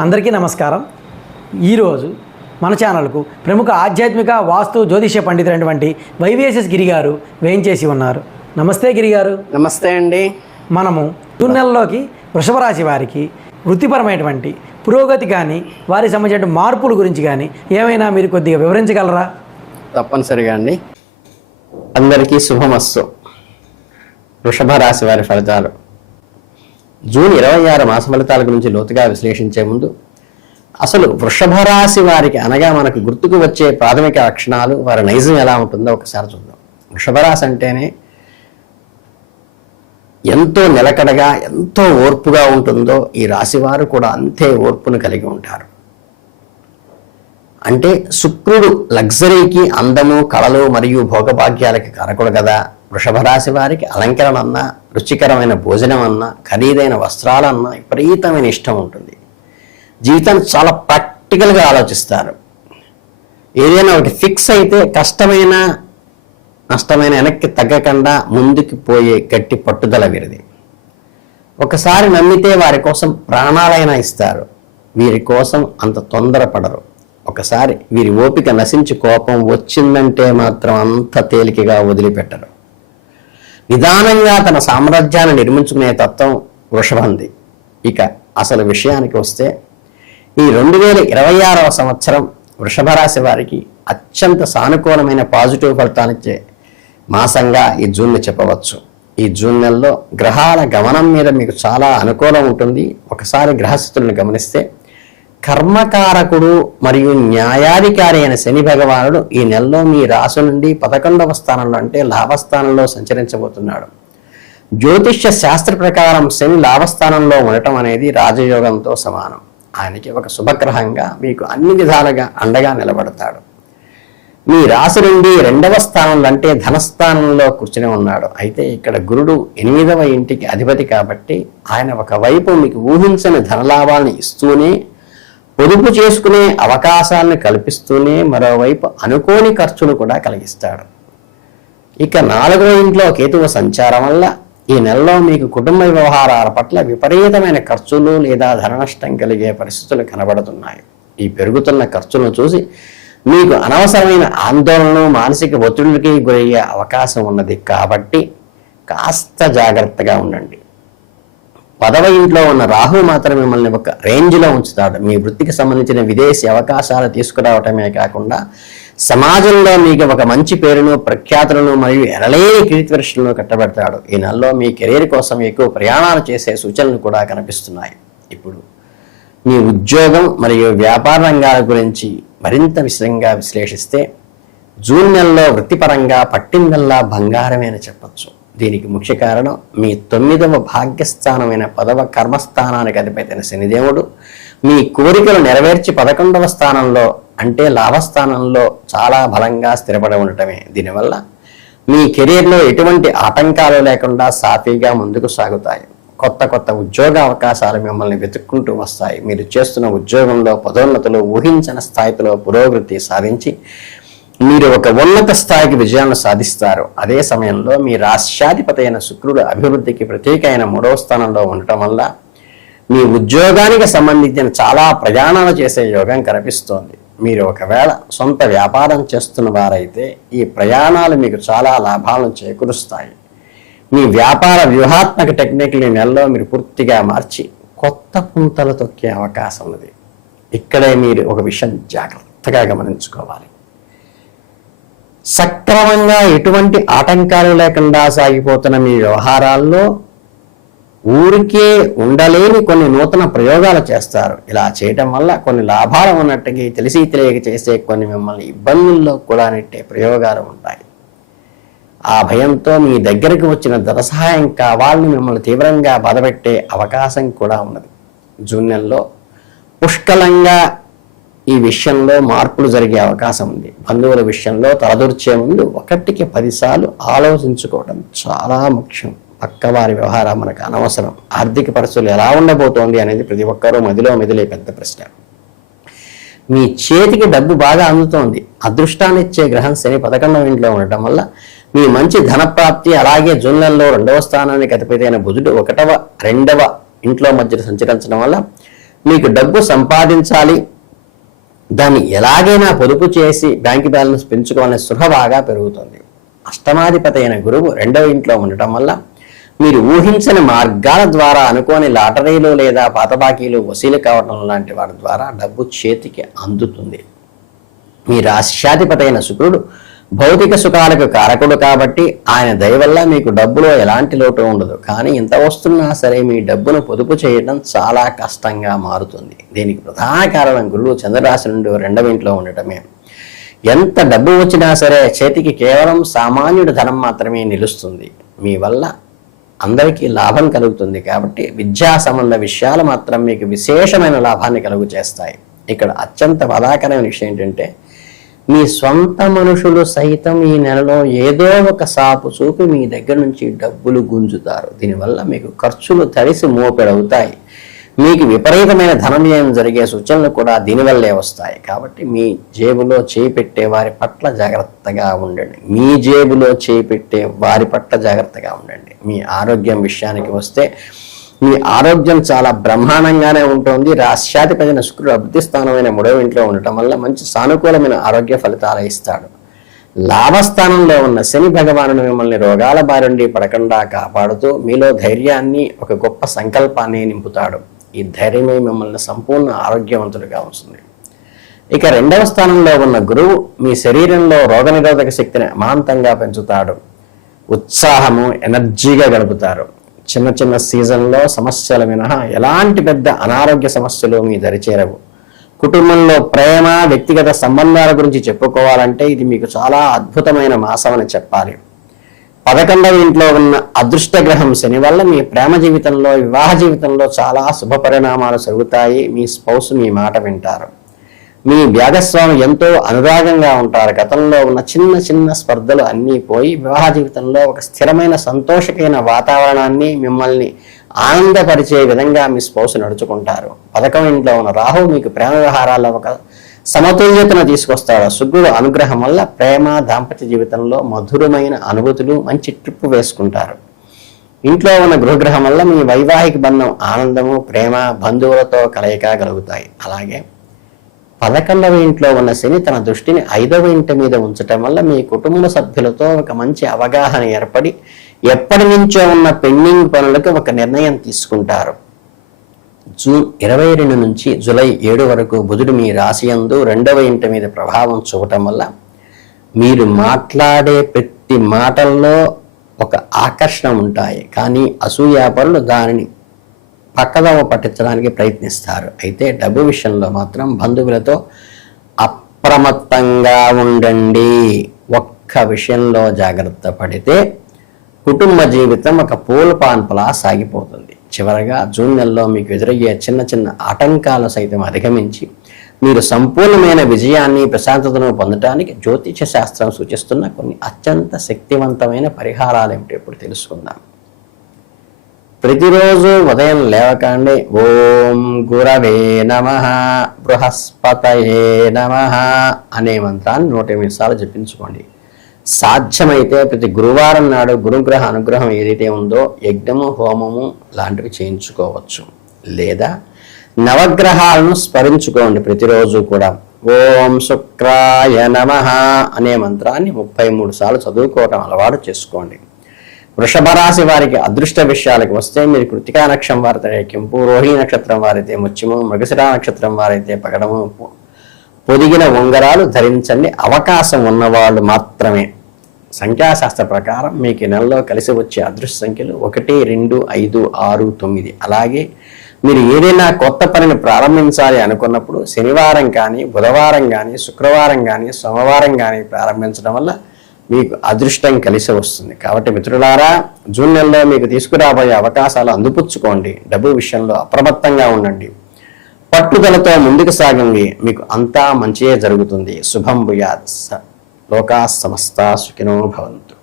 అందరికీ నమస్కారం. ఈరోజు మన ఛానల్కు ప్రముఖ ఆధ్యాత్మిక వాస్తు జ్యోతిష్య పండితులైనటువంటి వైవిఎస్ఎస్ గిరి గారు వేయించేసి ఉన్నారు. నమస్తే గిరి గారు. నమస్తే అండి. మనము జూన్ నెలలోకి వృషభ రాశి వారికి వృత్తిపరమైనటువంటి పురోగతి కానీ వారికి సంబంధించిన మార్పుల గురించి కానీ ఏమైనా మీరు కొద్దిగా వివరించగలరా? తప్పనిసరిగా అండి. అందరికీ శుభమస్తు. వృషభ రాశి వారి ఫలితాలు. జూన్ 26 మాస ఫలితాల గురించి లోతుగా విశ్లేషించే ముందు అసలు వృషభ రాశి వారికి అనగా మనకు గుర్తుకు వచ్చే ప్రాథమిక లక్షణాలు, వారి నైజం ఎలా ఉంటుందో ఒకసారి చూద్దాం. వృషభ రాశి అంటేనే ఎంతో నిలకడగా, ఎంతో ఓర్పుగా ఉంటుందో ఈ రాశి వారు కూడా అంతే ఓర్పును కలిగి ఉంటారు. అంటే శుక్రుడు లగ్జరీకి, అందము, కళలు మరియు భోగభాగ్యాలకి కారకుడు కదా. వృషభ రాశి వారికి అలంకరణ అన్నా, రుచికరమైన భోజనం అన్నా, ఖరీదైన వస్త్రాలన్నా విపరీతమైన ఇష్టం ఉంటుంది. జీవితాన్ని చాలా ప్రాక్టికల్గా ఆలోచిస్తారు. ఏదైనా ఒకటి ఫిక్స్ అయితే కష్టమైన నష్టమైన వెనక్కి తగ్గకుండా ముందుకు పోయే గట్టి పట్టుదల వీరిది. ఒకసారి నమ్మితే వారి కోసం ప్రాణాలైనా ఇస్తారు. వీరి కోసం అంత తొందరపడరు. ఒకసారి వీరి ఓపిక నశించి కోపం వచ్చిందంటే మాత్రం అంత తేలికగా వదిలిపెట్టరు. నిదానంగా తన సామ్రాజ్యాన్ని నిర్మించుకునే తత్వం వృషభంది. ఇక అసలు విషయానికి వస్తే ఈ 2026వ సంవత్సరం వృషభ రాశి వారికి అత్యంత సానుకూలమైన పాజిటివ్ ఫలితాన్నిచ్చే మాసంగా ఈ జూన్ని చెప్పవచ్చు. ఈ జూన్ నెలలో గ్రహాల గమనం మీద మీకు చాలా అనుకూలం ఉంటుంది. ఒకసారి గ్రహస్థితులను గమనిస్తే కర్మకారకుడు మరియు న్యాయాధికారి అయిన శని భగవానుడు ఈ నెలలో మీ రాశి నుండి 11వ స్థానంలో అంటే లాభస్థానంలో సంచరించబోతున్నాడు. జ్యోతిష్య శాస్త్ర ప్రకారం శని లాభస్థానంలో ఉండటం అనేది రాజయోగంతో సమానం. ఆయనకి ఒక శుభగ్రహంగా మీకు అన్ని విధాలుగా అండగా నిలబడతాడు. మీ రాశి నుండి 2వ స్థానంలో అంటే ధనస్థానంలో కూర్చుని ఉన్నాడు. అయితే ఇక్కడ గురుడు 8వ ఇంటికి అధిపతి కాబట్టి ఆయన ఒకవైపు మీకు ఊహించని ధనలాభాలను ఇస్తూనే, పొదుపు చేసుకునే అవకాశాలను కల్పిస్తూనే మరోవైపు అనుకోని ఖర్చులు కూడా కలిగిస్తాడు. ఇక 4వ ఇంట్లో కేతువు సంచారం వల్ల ఈ నెలలో మీకు కుటుంబ వ్యవహారాల పట్ల విపరీతమైన ఖర్చులు లేదా ధన నష్టం కలిగే పరిస్థితులు కనబడుతున్నాయి. ఈ పెరుగుతున్న ఖర్చులను చూసి మీకు అనవసరమైన ఆందోళనలు, మానసిక ఒత్తిడికి గురయ్యే అవకాశం ఉన్నది. కాబట్టి కాస్త జాగ్రత్తగా ఉండండి. 10వ ఇంట్లో ఉన్న రాహు మాత్రం మిమ్మల్ని ఒక రేంజ్లో ఉంచుతాడు. మీ వృత్తికి సంబంధించిన విదేశీ అవకాశాలు తీసుకురావటమే కాకుండా సమాజంలో మీకు ఒక మంచి పేరును, ప్రఖ్యాతులను మరియు ఎనలేని కీర్తివర్షలను కట్టబెడతాడు. ఈ నెలలో మీ కెరీర్ కోసం ఎక్కువ ప్రయాణాలు చేసే సూచనలు కూడా కనిపిస్తున్నాయి. ఇప్పుడు మీ ఉద్యోగం మరియు వ్యాపార రంగాల గురించి మరింత విశదంగా విశ్లేషిస్తే జూన్ నెలలో వృత్తిపరంగా పట్టిందల్లా బంగారమే అని చెప్పచ్చు. దీనికి ముఖ్య కారణం మీ 9వ భాగ్యస్థానమైన 10వ కర్మస్థానానికి అధిపతి శనిదేవుడు మీ కోరికలు నెరవేర్చి 11వ స్థానంలో అంటే లాభస్థానంలో చాలా బలంగా స్థిరపడి ఉండటమే. దీనివల్ల మీ కెరీర్లో ఎటువంటి ఆటంకాలు లేకుండా సాఫీగా ముందుకు సాగుతాయి. కొత్త కొత్త ఉద్యోగ అవకాశాలు మిమ్మల్ని వెతుక్కుంటూ వస్తాయి. మీరు చేస్తున్న ఉద్యోగంలో పదోన్నతులు ఊహించని స్థాయిలో పురోగతి సాధించి మీరు ఒక ఉన్నత స్థాయికి విజయాలను సాధిస్తారు. అదే సమయంలో మీ రాష్ట్రాధిపతి అయిన శుక్రుడు అభివృద్ధికి ప్రత్యేక అయిన 3వ స్థానంలో ఉండటం వల్ల మీ ఉద్యోగానికి సంబంధించిన చాలా ప్రయాణాలు చేసే యోగం కనిపిస్తోంది. మీరు ఒకవేళ సొంత వ్యాపారం చేస్తున్న వారైతే ఈ ప్రయాణాలు మీకు చాలా లాభాలను చేకూరుస్తాయి. మీ వ్యాపార వ్యూహాత్మక టెక్నిక్ని నెలలో మీరు పూర్తిగా మార్చి కొత్త పుంతలు తొక్కే అవకాశం ఉంది. ఇక్కడే మీరు ఒక విషయం జాగ్రత్తగా గమనించుకోవాలి. సక్రమంగా ఎటువంటి ఆటంకాలు లేకుండా సాగిపోతున్న మీ వ్యవహారాల్లో ఊరికే ఉండలేని కొన్ని నూతన ప్రయోగాలు చేస్తారు. ఇలా చేయటం వల్ల కొన్ని లాభాలు ఉన్నట్టుగా తెలిసి తెలియక చేసే కొన్ని మిమ్మల్ని ఇబ్బందుల్లో కూడా నెట్టే ప్రయోగాలు ఉంటాయి. ఆ భయంతో మీ దగ్గరికి వచ్చిన ధన సహాయం కావాలని మిమ్మల్ని తీవ్రంగా బాధపెట్టే అవకాశం కూడా ఉన్నది. జూన్ నెలలో పుష్కలంగా ఈ విషయంలో మార్పులు జరిగే అవకాశం ఉంది. బంధువుల విషయంలో తలదూర్చే ముందు 1కి 10 సార్లు ఆలోచించుకోవడం చాలా ముఖ్యం. పక్కవారి వ్యవహారం మనకు అనవసరం. ఆర్థిక పరిస్థితులు ఎలా ఉండబోతోంది అనేది ప్రతి ఒక్కరూ మదిలో మెదిలే పెద్ద ప్రశ్న. మీ చేతికి డబ్బు బాగా అందుతోంది. అదృష్టాన్ని ఇచ్చే గ్రహం శని 11వ ఇంట్లో ఉండటం వల్ల మీ మంచి ధనప్రాప్తి, అలాగే జూన్ నెలలో 2వ స్థానానికి అధిపతి అయిన బుధుడు 1వ, 2వ ఇంట్లో మధ్య సంచరించడం వల్ల మీకు డబ్బు సంపాదించాలి, దాన్ని ఎలాగైనా పొదుపు చేసి బ్యాంక్ బ్యాలెన్స్ పెంచుకోవాలనే స్పృహ బాగా పెరుగుతుంది. అష్టమాధిపతి అయిన గురువు 2వ ఇంట్లో ఉండటం వల్ల మీరు ఊహించని మార్గాల ద్వారా అనుకోని లాటరీలు లేదా పాత బాకీలు వసూలు కావడం లాంటి వాటి ద్వారా డబ్బు చేతికి అందుతుంది. మీ రాశ్యాధిపతి అయిన శుక్రుడు భౌతిక సుఖాలకు కారకుడు కాబట్టి ఆయన దయ వల్ల మీకు డబ్బులో ఎలాంటి లోటు ఉండదు. కానీ ఇంత వస్తున్నా సరే మీ డబ్బును పొదుపు చేయడం చాలా కష్టంగా మారుతుంది. దీనికి ప్రధాన కారణం గురువు చంద్రరాశి నుండి 2వ ఇంట్లో ఉండటమే. ఎంత డబ్బు వచ్చినా సరే చేతికి కేవలం సామాన్యుడి ధనం మాత్రమే నిలుస్తుంది. మీ వల్ల అందరికీ లాభం కలుగుతుంది కాబట్టి విద్యా సంబంధ విషయాలు మాత్రం మీకు విశేషమైన లాభాన్ని కలుగు చేస్తాయి. ఇక్కడ అత్యంత బాధాకరమైన విషయం ఏంటంటే మీ స్వంత మనుషులు సైతం ఈ నెలలో ఏదో ఒక సాపు చూపి మీ దగ్గర నుంచి డబ్బులు గుంజుతారు. దీనివల్ల మీకు ఖర్చులు తడిసి మోపెడవుతాయి. మీకు విపరీతమైన ధనవ్యయం జరిగే సూచనలు కూడా దీనివల్లే వస్తాయి. కాబట్టి మీ జేబులో చేయి పెట్టే వారి పట్ల జాగ్రత్తగా ఉండండి. మీ జేబులో చేయి పెట్టే వారి పట్ల జాగ్రత్తగా ఉండండి. మీ ఆరోగ్యం విషయానికి వస్తే మీ ఆరోగ్యం చాలా బ్రహ్మాండంగానే ఉంటుంది. రాశ్యాధిపతి శుక్రుడు అభివృద్ధి స్థానమైన 3వ ఇంట్లో ఉండటం వల్ల మంచి సానుకూలమైన ఆరోగ్య ఫలితాలు ఇస్తాడు. లాభస్థానంలో ఉన్న శని భగవానుడు మిమ్మల్ని రోగాల బారి నుండి పడకుండా కాపాడుతూ మీలో ధైర్యాన్ని, ఒక గొప్ప సంకల్పాన్ని నింపుతాడు. ఈ ధైర్యమే మిమ్మల్ని సంపూర్ణ ఆరోగ్యవంతులుగా ఉంచుతుంది. ఇక 2వ స్థానంలో ఉన్న గురువు మీ శరీరంలో రోగనిరోధక శక్తిని అమాంతంగా పెంచుతాడు. ఉత్సాహము, ఎనర్జీగా గడుపుతారు. చిన్న చిన్న సీజన్లో సమస్యలు మినహా ఎలాంటి పెద్ద అనారోగ్య సమస్యలు మీ దరిచేరవు. కుటుంబంలో ప్రేమ, వ్యక్తిగత సంబంధాల గురించి చెప్పుకోవాలంటే ఇది మీకు చాలా అద్భుతమైన మాసం అని చెప్పాలి. 11వ ఇంట్లో ఉన్న అదృష్ట గ్రహం శని వల్ల మీ ప్రేమ జీవితంలో, వివాహ జీవితంలో చాలా శుభ పరిణామాలు జరుగుతాయి. మీ స్పౌస్ మీ మాట వింటారు. మీ భాగస్వామి ఎంతో అనురాగంగా ఉంటారు. గతంలో ఉన్న చిన్న చిన్న స్పర్ధలు అన్నీ పోయి వివాహ జీవితంలో ఒక స్థిరమైన సంతోషకమైన వాతావరణాన్ని, మిమ్మల్ని ఆనందపరిచే విధంగా మీ స్పౌస్ నడుచుకుంటారు. 11వ ఇంట్లో ఉన్న రాహు మీకు ప్రేమ వ్యవహారాల్లో ఒక సమతుల్యతను తీసుకొస్తాడు. శుక్రుడు అనుగ్రహం వల్ల ప్రేమ, దాంపత్య జీవితంలో మధురమైన అనుభూతులు, మంచి ట్రిప్ వేసుకుంటారు. ఇంట్లో ఉన్న గృహగ్రహం వల్ల మీ వైవాహిక బంధం ఆనందము, ప్రేమ, బంధువులతో కలయిక కలుగుతాయి. అలాగే 11వ ఇంట్లో ఉన్న శని తన దృష్టిని 5వ ఇంటి మీద ఉంచటం వల్ల మీ కుటుంబ సభ్యులతో ఒక మంచి అవగాహన ఏర్పడి ఎప్పటి నుంచో ఉన్న పెండింగ్ పనులకు ఒక నిర్ణయం తీసుకుంటారు. జూన్ 22 నుంచి జూలై 7 వరకు బుధుడు మీ రాశి యందు 2వ ఇంటి మీద ప్రభావం చూపటం వల్ల మీరు మాట్లాడే ప్రతి మాటల్లో ఒక ఆకర్షణ ఉంటాయి. కానీ అసూయాపరులు దానిని పక్కదోవ పట్టించడానికి ప్రయత్నిస్తారు. అయితే డబ్బు విషయంలో మాత్రం బంధువులతో అప్రమత్తంగా ఉండండి. ఒక్క విషయంలో జాగ్రత్త పడితే కుటుంబ జీవితం ఒక పూలపాన్పులా సాగిపోతుంది. చివరగా జూన్ నెలలో మీకు ఎదురయ్యే చిన్న చిన్న ఆటంకాలు సైతం అధిగమించి మీరు సంపూర్ణమైన విజయాన్ని, ప్రశాంతతను పొందడానికి జ్యోతిష శాస్త్రం సూచిస్తున్న కొన్ని అత్యంత శక్తివంతమైన పరిహారాలు ఏమిటో ఇప్పుడు తెలుసుకుందాం. ప్రతిరోజు ఉదయం లేవకండి ఓం గురవే నమః, బృహస్పతయే నమః అనే మంత్రాన్ని 108 సార్లు జపించుకోండి. సాధ్యమైతే ప్రతి గురువారం నాడు గురుగ్రహ అనుగ్రహం ఏదైతే ఉందో యజ్ఞము, హోమము లాంటివి చేయించుకోవచ్చు. లేదా నవగ్రహాలను స్మరించుకోండి ప్రతిరోజు కూడా. ఓం శుక్రాయ నమః అనే మంత్రాన్ని 33 సార్లు చదువుకోవటం అలవాటు చేసుకోండి. వృషభ రాశి వారికి అదృష్ట విషయాలకు వస్తే మీరు కృతికా నక్షత్రం వారైతే కెంపు, రోహిణి నక్షత్రం వారైతే ముత్యము, మృగశిర నక్షత్రం వారైతే పగడము, పొదిగిన ఉంగరాలు ధరించండి. అవకాశం ఉన్నవాళ్ళు మాత్రమే. సంఖ్యాశాస్త్ర ప్రకారం మీకు నెలలో కలిసి వచ్చే అదృష్ట సంఖ్యలు 1, 2, 5, 6, 9. అలాగే మీరు ఏదైనా కొత్త పనిని ప్రారంభించాలి అనుకున్నప్పుడు శనివారం కానీ, బుధవారం కానీ, శుక్రవారం కానీ, సోమవారం కానీ ప్రారంభించడం వల్ల మీకు అదృష్టం కలిసి వస్తుంది. కాబట్టి మిత్రులారా, జూన్ నెలలో మీకు తీసుకురాబోయే అవకాశాలు అందిపుచ్చుకోండి. డబ్బు విషయంలో అప్రమత్తంగా ఉండండి. పట్టుదలతో ముందుకు సాగండి. మీకు అంతా మంచియే జరుగుతుంది. శుభం భూయాత్. లోకా సమస్తా సుఖినో భవంతు.